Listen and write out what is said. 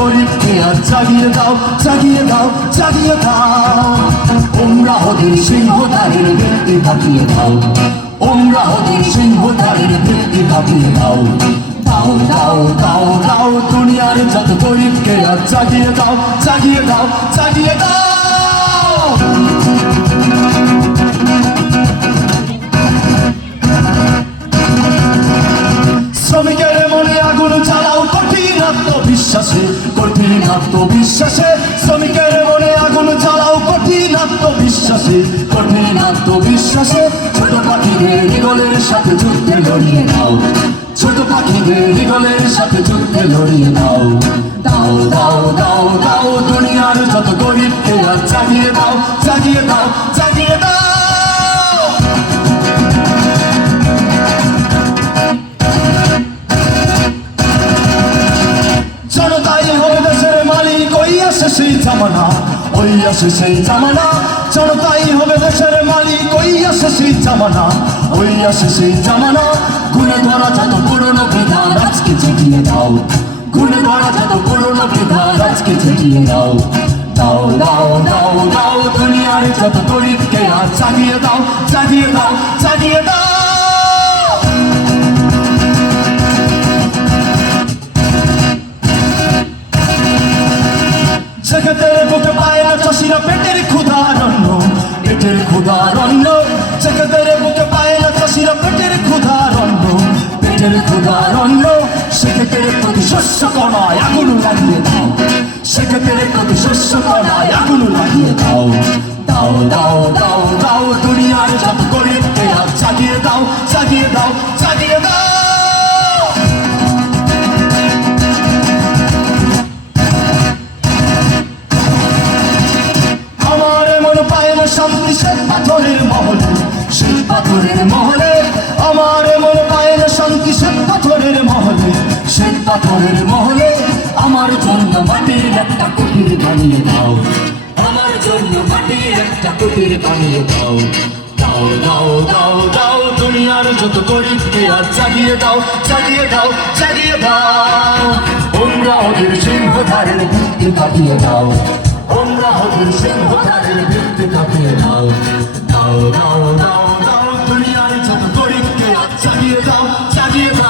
গরিবকে আর জাগিয়ে দাও, জাগিয়ে দাও, জাগিয়ে দাও। উমরাহদের সিংহদ্বারের ভিত্তি কাঁপিয়ে দাও, উমরাহদের সিংহদ্বারের ভিত্তি কাঁপিয়ে দাও। দাও দাও দাও দাও দুনিয়ার যত গরিবকে আর জাগিয়ে দাও, জাগিয়ে দাও, জাগিয়ে দাও। শ্রমিকের মনে আগুন জ্বালাও কঠিন আত্মবিশ্বাসে, কঠিন আত্মবিশ্বাসে। শ্রমিকের মনে আগুন জ্বালাও কঠিন আত্মবিশ্বাসে, কঠিন আত্মবিশ্বাসে। ছোট পাখিদের ঈগলের সাথে যুদ্ধে লড়িয়ে দাও, ছোট পাখিদের ঈগলের সাথে যুদ্ধে লড়িয়ে দাও। দাও দাও দাও দাও দুনিয়ার যত গরিবকে আর জাগিয়ে দাও, জাগিয়ে দাও, জাগিয়ে দাও। জনতাই হবে দেশের মালিক, ওই আসে সেই জামানা, ওই আসে সেই জামানা। জনতাই হবে দেশের মালিক, ওই আসে সেই জামানা, ওই আসে সেই জামানা। গুণে ধরা যত পুরনো বিধান আজকে ঝেঁটিয়ে দাও, গুণে ধরা যত পুরনো বিধান আজকে ঝেঁটিয়ে দাও। দাও দাও দাও দাও দুনিয়ার যত গরিবকে আর জাগিয়ে দাও, জাগিয়ে দাও, জাগিয়ে দাও। জগতের বুকে পায় না চাষিরা পেটের ক্ষুধার অন্ন, পেটের ক্ষুধার অন্ন। জগতের বুকে পায় না চাষিরা পেটের ক্ষুধার অন্ন, পেটের ক্ষুধার অন্ন। সেক্ষেত্রে প্রতি শস্য কণায় আগুন লাগিয়ে দাও, সেক্ষেত্রে প্রতি শস্য কণায় আগুন লাগিয়ে দাও। দাও দাও দাও দাও দুনিয়ার যত গরিবকে আর জাগিয়ে দাও, জাগিয়ে দাও, জাগিয়ে দাও। শান্তি শ্বেত পাথরের মহলে, শ্বেত পাথরের মহলে। আমার মন পায় না শান্তি শ্বেত পাথরের মহলে, শ্বেত পাথরের মহলে। আমার জন্য মাটির একটা কুটির বানিয়ে দাও, আমার জন্য মাটির একটা কুটির বানিয়ে দাও। দাও দাও দাও দাও দুনিয়ার যত গরিবকে আর জাগিয়ে দাও, জাগিয়ে দাও, জাগিয়ে দাও। উমরাহদের সিংহদ্বারের ভিত্তি কাঁপিয়ে দাও, উমরাহদের সিংহদ্বারের ভিত্তি কাঁপিয়ে দাও। দাও দাও দাও দাও দুনিয়ার যত গরিবকে আর জাগিয়ে দাও, জাগিয়ে দাও।